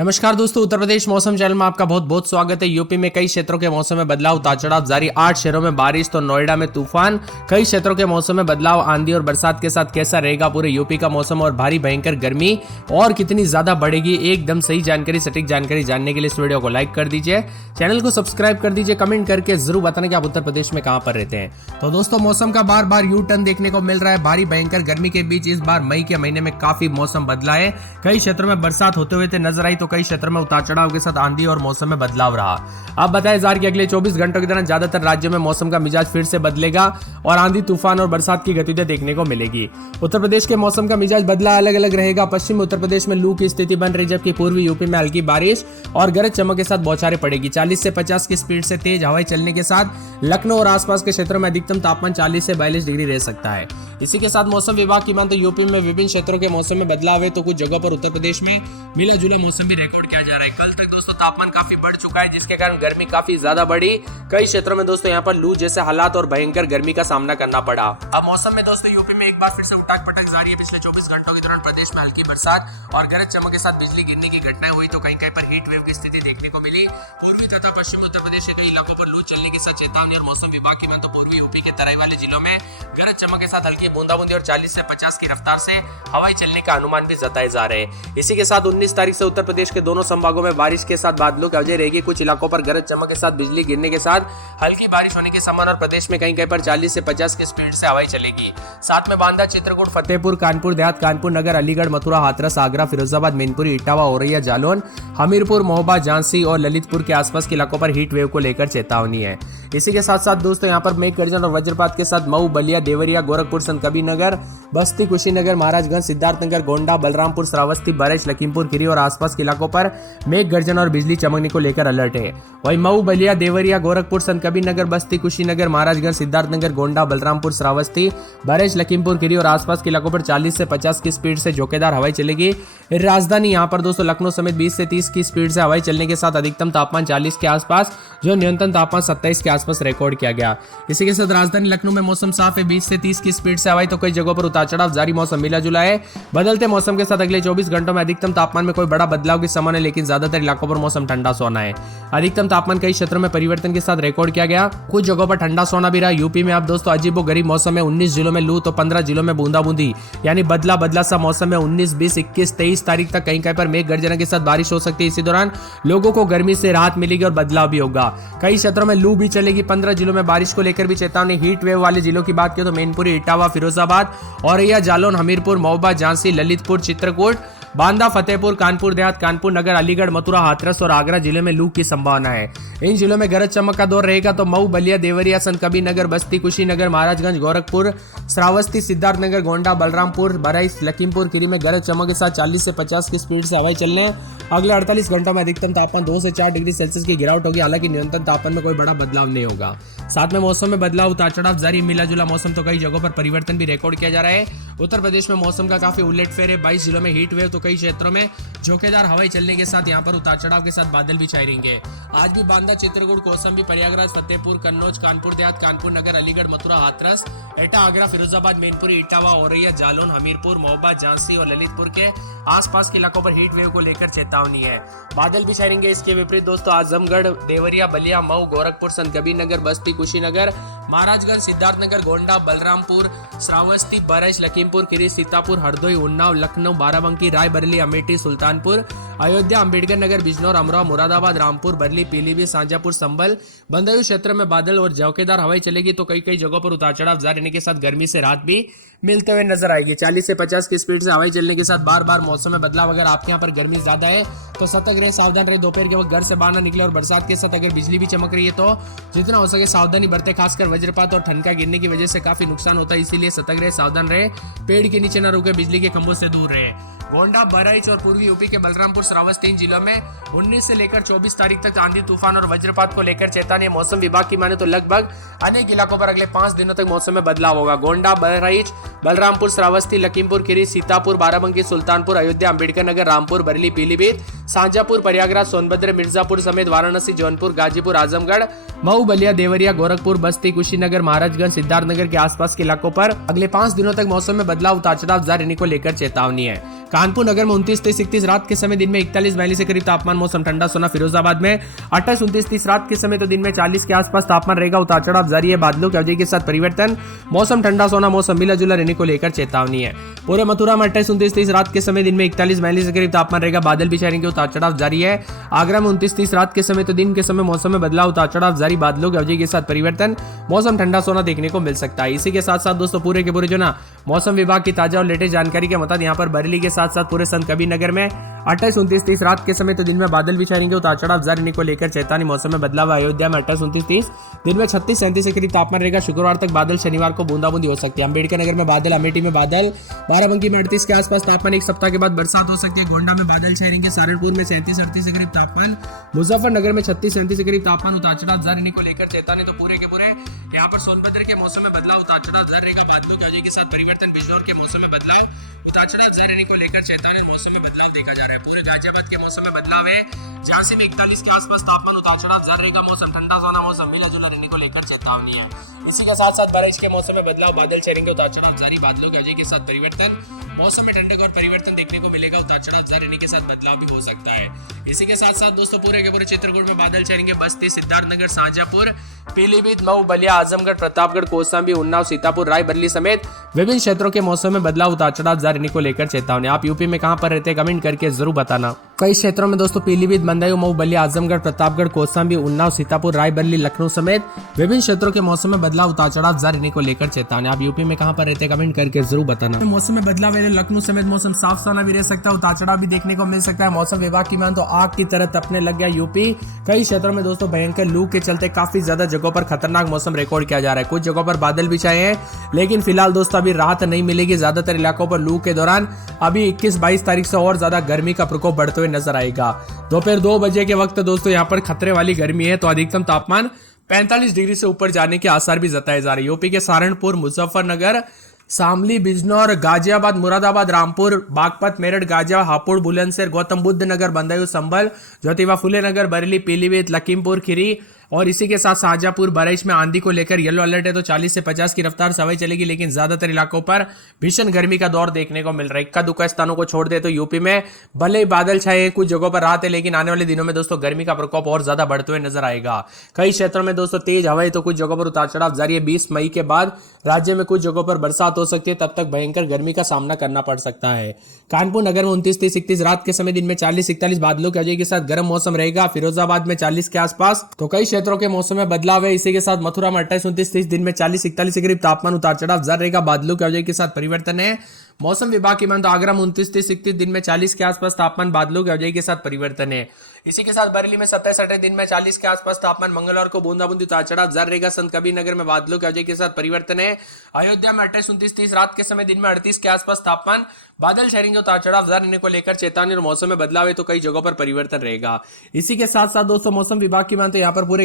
नमस्कार दोस्तों, उत्तर प्रदेश मौसम चैनल में आपका बहुत बहुत स्वागत है। यूपी में कई क्षेत्रों के मौसम में बदलाव, उतार चढ़ाव जारी। 8 शहरों में बारिश तो नोएडा में तूफान। कई क्षेत्रों के मौसम में बदलाव, आंधी और बरसात के साथ कैसा रहेगा पूरे यूपी का मौसम और भारी भयंकर गर्मी और कितनी ज्यादा बढ़ेगी, एकदम सही जानकारी, सटीक जानकारी जानने के लिए इस वीडियो को लाइक कर दीजिए, चैनल को सब्सक्राइब कर दीजिए, कमेंट करके जरूर बताना कि आप उत्तर प्रदेश में कहां पर रहते हैं। तो दोस्तों, मौसम का बार बार यू टर्न देखने को मिल रहा है। भारी भयंकर गर्मी के बीच इस बार मई के महीने में काफी मौसम बदला है। कई क्षेत्रों में बरसात होते हुए नजर आई तो कई क्षेत्रों में उतार चढ़ाव के साथ आंधी और मौसम में बदलाव रहा। अब बताया जा रहा है कि अगले 24 घंटों के दौरान ज्यादातर राज्यों में मौसम का मिजाज फिर से बदलेगा और आंधी तूफान और बरसात की गतिविधियां देखने को मिलेगी। उत्तर प्रदेश के मौसम का मिजाज बदला अलग अलग रहेगा। पश्चिमी उत्तर प्रदेश में लू की स्थिति बन रही, जबकि पूर्वी यूपी में हल्की बारिश और गरज चमक के साथ बौछारें पड़ेगी। 40 से 50 की स्पीड से तेज हवाएं चलने के साथ लखनऊ और आसपास के क्षेत्रों में अधिकतम तापमान 40 से 42 डिग्री रह सकता है। इसी के साथ मौसम विभाग की माने तो यूपी में विभिन्न क्षेत्रों के मौसम में बदलाव है, तो कुछ जगहों पर उत्तर प्रदेश में मिला जुला मौसम भी रिकॉर्ड किया जा रहा है। कल तक दोस्तों तापमान काफी बढ़ चुका है, जिसके कारण गर्मी काफी ज्यादा बढ़ी। कई क्षेत्रों में दोस्तों यहाँ पर लू जैसे हालात और भयंकर गर्मी का सामना करना पड़ा। अब मौसम में दोस्तों यूपी में एक बार फिर से उठाक पटक जारी है। पिछले 24 घंटों के दौरान प्रदेश में हल्की बरसात और गरज चमक के साथ बिजली गिरने की घटनाएं हुई, तो कहीं कहीं पर हीट वेव की स्थिति देखने को मिली। पूर्वी तथा पश्चिमी उत्तर प्रदेश के कई इलाकों पर लू चलने की साथ चेतावनी। और मौसम विभाग की माने तो पूर्वी यूपी के तराई वाले जिलों में गरज चमक के साथ हल्की बूंदाबूंदी और 40 से 50 की रफ्तार से हवाएं चलने का अनुमान भी जताए जा रहे हैं। इसी के साथ 19 तारीख से उत्तर प्रदेश के दोनों संभागों में बारिश के साथ बादलों की वजह रहेगी। कुछ इलाकों पर गरज चमक के साथ बिजली गिरने के साथ हल्की बारिश होने की संभावना और प्रदेश में कहीं कहीं पर 40 से 50 की स्पीड से हवाएं चलेगी। साथ में बांदा, चित्रकूट, फतेहपुर, कानपुर देहात, कानपुर नगर, अलीगढ़, मथुरा, हाथरस, आगरा, फिरोजाबाद, मैनपुरी, इटावा, औरैया, जालौन, हमीरपुर, महोबा, झांसी और ललितपुर के आसपास के इलाकों पर हीट वेव को लेकर चेतावनी है। इसी के साथ साथ दोस्तों यहाँ पर मेघ गर्जन और वज्रपात के साथ मऊ, बलिया, देवरिया, गोरखपुर, संत कबीरनगर, बस्ती, कुशीनगर, महाराजगंज, सिद्धार्थनगर, गोंडा, बलरामपुर, श्रावस्ती, बरेली, लखीमपुर खीरी और आसपास के इलाकों पर मेघ गर्जन और बिजली चमकने को लेकर अलर्ट है। वहीं मऊ, बलिया, देवरिया, गोरखपुर, संत कबीरनगर, बस्ती, कुशीनगर, महाराजगंज, सिद्धार्थनगर, गोंडा, बलरामपुर, श्रावस्ती, बरेली, लखीमपुर खीरी और आसपास के इलाकों पर 40 से 50 की स्पीड से झोंकेदार हवाएं चलेगी। राजधानी यहाँ पर दोस्तों लखनऊ समेत 20 से 30 की स्पीड से हवाएं चलने के साथ अधिकतम तापमान 40 के आसपास, जो न्यूनतम तापमान 27 के आसपास रिकॉर्ड किया गया। इसी के साथ राजधानी लखनऊ में मौसम साफ है। 20 से 30 की स्पीड से हवाएं, तो कई जगहों पर उतार चढ़ाव जारी, मौसम मिला जुला है। बदलते मौसम के साथ अगले 24 घंटों में अधिकतम तापमान में कोई बड़ा बदलाव की संभावना है, लेकिन ज्यादातर इलाकों पर मौसम ठंडा सोना है। अधिकतम तापमान कई क्षेत्रों में परिवर्तन के साथ रिकॉर्ड किया गया। कुछ जगहों पर ठंडा सोना भी रहा। यूपी में अब दोस्तों अजीबो गरीब मौसम में 19 जिलों में लू तो 15 जिलों में बूंदाबूंदी, यानी बदला बदला सा मौसम में 19, 20, 21, 23 तारीख तक कहीं कहीं पर मेघ गर्जना के साथ बारिश हो सकती है। इसी दौरान लोगों को गर्मी से राहत मिलेगी और बदलाव भी होगा। कई क्षेत्रों में लू भी चलेगी। 15 जिलों में बारिश को लेकर भी चेतावनी। हीट वेव वाले जिलों की बात करें तो मैनपुरी, इटावा, फिरोजाबाद, औरैया, जालौन, हमीरपुर, महोबा, झांसी, ललितपुर, चित्रकूट, बांदा, फतेहपुर, कानपुर देहात, कानपुर नगर, अलीगढ़, मथुरा, हाथरस और आगरा जिले में लू की संभावना है। इन जिलों में गरज चमक का दौर रहेगा। तो मऊ, बलिया, देवरिया, संत कबीरनगर, बस्ती, कुशीनगर, महाराजगंज, गोरखपुर, श्रावस्ती, सिद्धार्थनगर, गोंडा, बलरामपुर, बरेली, लखीमपुर खीरी में गरज चमक के साथ 40 से 50 की स्पीड से हवाएं चलने। अगले 48 घंटों में अधिकतम तापमान 2 से 4 डिग्री सेल्सियस की गिरावट होगी। हालांकि न्यूनतम तापमान में कोई बड़ा बदलाव नहीं होगा। साथ में मौसम में बदलाव, उतार चढ़ाव जारी, मिला जुला मौसम, तो कई जगहों पर परिवर्तन भी रिकॉर्ड किया जा रहा है। उत्तर प्रदेश में मौसम का काफी उलटफेर है। 22 जिलों में हीट वेव, तो कई क्षेत्रों में झोंकेदार हवाएं चलने के साथ यहाँ पर उतार चढ़ाव के साथ बादल भी छाए रहेंगे। आज भी बांदा, चित्रकूट, कौशाम्बी, प्रयागराज, फतेहपुर, कन्नौज, कानपुर देहात, कानपुर नगर, अलीगढ़, मथुरा, हाथरस, एटा, आगरा, फिरोजाबाद, मैनपुरी, इटावा, औरैया, जालौन, हमीरपुर, महोबा, झांसी और ललितपुर के आसपास के इलाकों पर हीट वेव को लेकर चेतावनी है। बादल भी छाएंगे। इसके विपरीत दोस्तों आजमगढ़, देवरिया, बलिया, मऊ, गोरखपुर, संत कबीरनगर, बस्ती, कुशीनगर, महाराजगंज, सिद्धार्थनगर, गोंडा, बलरामपुर, श्रावस्ती, बरेली, लखीमपुर खीरी, सीतापुर, हरदोई, उन्नाव, लखनऊ, बाराबंकी, रायबरेली, अमेठी, सुल्तानपुर, अयोध्या, अंबेडकर नगर, बिजनौर, अमरोहा, मुरादाबाद, रामपुर, बरेली, पीलीभीत, शाजापुर, संभल, बंदरदेव क्षेत्र में बादल और झोंकेदार हवाएं चलेगी। तो कई कई जगहों पर उतार चढ़ाव जारी रहने के साथ गर्मी से राहत भी मिलते हुए नजर आएगी। 40 से 50 की स्पीड से हवाएं चलने के साथ बार बार मौसम में बदलाव। अगर आपके यहाँ पर गर्मी ज्यादा है तो सतर्क रहे, सावधान रहे। दोपहर के वक्त घर से बाहर न निकले और बरसात के साथ अगर बिजली भी चमक रही है तो जितना हो सके सावधानी बरते। खासकर वज्रपात और ठनका गिरने की वजह से काफी नुकसान होता है, इसीलिए सतर्क रहे, सावधान रहे, पेड़ के नीचे न रुके, बिजली के खंभों से दूर रहे। गोंडा, बहराइच और पूर्वी यूपी के बलरामपुर, श्रावस्ती, इन जिलों में 19 से लेकर 24 तारीख तक आंधी तूफान और वज्रपात को लेकर चेतावनी। मौसम विभाग की माने तो लगभग अनेक इलाकों पर अगले 5 दिनों तक मौसम में बदलाव होगा। गोंडा, बहराइच, बलरामपुर, श्रावस्ती, लखीमपुर खीरी, सीतापुर, बाराबंकी, सुल्तानपुर, अयोध्या, अंबेडकर नगर, रामपुर, बरेली, पीलीभीत, शाजापुर, प्रयागराज, सोनभद्र, मिर्जापुर समेत वाराणसी, जौनपुर, गाजीपुर, आजमगढ़, मऊ, बलिया, देवरिया, गोरखपुर, बस्ती, कुशीनगर, महाराजगंज, सिद्धार्थनगर के आसपास के इलाकों पर अगले 5 दिनों तक मौसम में बदलाव, उतार चढ़ाव जारी रहने को लेकर चेतावनी है। कानपुर नगर में 29, 30, 31 रात के समय, दिन में 41, 42 के करीब तापमान, मौसम ठंडा सोना। फिरोजाबाद में 28, 29, 30 रात के समय तो दिन में 40 के आसपास तापमान रहेगा। उतार चढ़ाव जारी है, बादलों की अवधि के साथ परिवर्तन, मौसम ठंडा सोना, मौसम मिला जुला रहने को लेकर चेतावनी है। पूरे मथुरा में 28, 29, 30 रात के समय, दिन में 41, 42 के करीब तापमान रहेगा। बादल भी छाएंगे, उतार चढ़ाव जारी है। आगरा में 29, 30 रात के समय तो दिन के समय मौसम में बदलाव, उतार चढ़ाव जारी, बादलों की अवधि के साथ परिवर्तन, मौसम ठंडा सोना देखने को मिल सकता है। इसी के साथ साथ दोस्तों पूरे के पूरे जो ना मौसम विभाग की ताजा और लेटेस्ट जानकारी के मुताबिक यहाँ पर बरेली के साथ साथ पूरे संत कबीर नगर में 28, 29, 30 रात के समय तो दिन में बादल भी छाएंगे, उतार चढ़ाव जारी को लेकर चेतावनी। मौसम में बदलाव, अयोध्या में 28, 29, 30 दिन में 36, 37 के करीब तापमान रहेगा। शुक्रवार तक बादल, शनिवार को बूंदाबूंदी हो सकती है। अम्बेडकर नगर में बादल, अमेठी में बादल, बाराबंकी में 38 के आसपास तापमान, एक सप्ताह के बाद बरसात हो सकती है। गोंडा में बादल छाएंगे, सहारनपुर में 37, 38 के करीब तापमान, मुजफ्फरनगर में 36, 37 के करीब तापमान, उतार चढ़ाव जारी को लेकर चेतावनी। तो पूरे के पूरे यहाँ पर सोनभद्र के मौसम में बदलाव, उतार चढ़ाव जारी रहेगा, बादलों की अवधि के साथ परिवर्तन। बिजनौर के मौसम में बदलाव, उतार चढ़ाव जारी रहने को लेकर चेतावनी। मौसम में बदलाव देखा जा रहा है। पूरे गाजियाबाद के मौसम में बदलाव है, झांसी में 41 के आसपास तापमान, उतार चढ़ाव जारी रहेगा, मौसम ठंडा सोना, मौसम मिला जुला रहने को लेकर चेतावनी है। इसी के साथ साथ बारिश के मौसम में बदलाव, बादल छाएंगे, उतार चढ़ाव जारी, बादलों की अवधि के साथ परिवर्तन, मौसम में ठंडक और परिवर्तन देखने को मिलेगा। उतार चढ़ाव जारी रहने के साथ बदलाव भी हो सकता है। इसी के साथ साथ दोस्तों पूरे के पूरे चित्रकूट में बादल छाएंगे, बस्ती, सिद्धार्थनगर, शाहजहांपुर, पीलीभीत, मऊ, बलिया, आजमगढ़, प्रतापगढ़, कौशाम्बी, उन्नाव, सीतापुर, रायबरेली समेत विभिन्न क्षेत्रों के मौसम में बदलाव, उतार चढ़ाव जारी रहने को लेकर चेतावनी। आप यूपी में कहां पर रहते हैं कमेंट करके जरूर बताना। कई क्षेत्रों में दोस्तों पीलीभीत, बदायूं, मऊ, बलिया, आजमगढ़, प्रतापगढ़, कौशाम्बी, उन्नाव, सीतापुर, रायबरेली, लखनऊ समेत विभिन्न क्षेत्रों के मौसम में बदलाव, उतार चढ़ाव जारी रहने को लेकर चेतावनी। आप यूपी में कहां पर रहते हैं कमेंट करके जरूर बताना। मौसम में बदलाव है, लखनऊ समेत मौसम साफ सुथरा भी रह सकता है, उतार चढ़ाव भी देखने को मिल सकता है। मौसम विभाग की मान तो आग की तरह तपने लग गया यूपी। कई क्षेत्रों में दोस्तों भयंकर लू के चलते काफी ज्यादा जगहों पर खतरनाक मौसम रिकॉर्ड किया जा रहा है। कुछ जगहों पर बादल भी छाए हैं, लेकिन फिलहाल दोस्तों अभी राहत नहीं मिलेगी। ज्यादातर इलाकों पर लू के दौरान अभी 21, 22 तारीख से और ज्यादा गर्मी का प्रकोप बढ़ते हुए नजर आएगा। दोपहर 2 बजे के वक्त दोस्तों यहाँ पर खतरे वाली गर्मी है, तो अधिकतम तापमान 45 डिग्री से ऊपर जाने के आसार भी जताए जा रहे हैं। यूपी के सहारनपुर, मुजफ्फरनगर, शामली, बिजनौर, गाजियाबाद, मुरादाबाद, रामपुर, बागपत, मेरठ, गाजिया, हापुड़, बुलंदशहर, गौतम बुद्ध नगर, बदायूं, संभल, ज्योतिबा फुले नगर, बरेली, पीलीभीत, लखीमपुर खीरी और इसी के साथ शाहजहांपुर, बहराइच में आंधी को लेकर येलो अलर्ट है, तो 40 से 50 की रफ्तार से हवाएं चलेगी, लेकिन ज्यादातर इलाकों पर भीषण गर्मी का दौर देखने को मिल रहा है। इक्का दुक्का स्थानों को छोड़ दे तो यूपी में भले ही बादल छाए हैं, कुछ जगहों पर रात है, लेकिन आने वाले दिनों में दोस्तों गर्मी का प्रकोप और ज्यादा बढ़ते हुए नजर आएगा। कई क्षेत्रों में दोस्तों तेज हवाएं, तो कुछ जगहों पर उतार चढ़ाव जारी है। 20 मई के बाद राज्य में कुछ जगहों पर बरसात हो सकती है, तब तक भयंकर गर्मी का सामना करना पड़ सकता है। कानपुर नगर में 29, 30, 31 रात के समय, दिन में 40, 41 बादलों की वजह के साथ गर्म मौसम रहेगा। फिरोजाबाद में 40 के आसपास, तो कई क्षेत्रों के मौसम में बदलाव है। इसी के साथ मथुरा में 28, 29, 30 दिन में 40, 41 के करीब तापमान, उतार चढ़ाव जारी रहेगा, बादलों की वजह के साथ परिवर्तन है। मौसम विभाग की मान तो आगरा में 29, 30, 31 दिन में 40 के आसपास तापमान, बादलों की वजह के साथ परिवर्तन है। इसी के साथ बरेली में 27, 28 दिन में 40 के आसपास तापमान, मंगलवार को बूंदाबूंदी, उतार चढ़ाव जारी रहेगा। संत कबीर नगर में बादलों की वजह के साथ परिवर्तन है। अयोध्या में 28, 29, 30 रात के समय, दिन में 38 के आसपास तापमान, बादल छाएंगे, उतार चढ़ाव जारी रहने को लेकर चेतावनी और मौसम में बदलाव है, तो कई जगहों पर परिवर्तन रहेगा। इसी के साथ साथ दोस्तों मौसम विभाग की मान तो यहाँ पर पूरे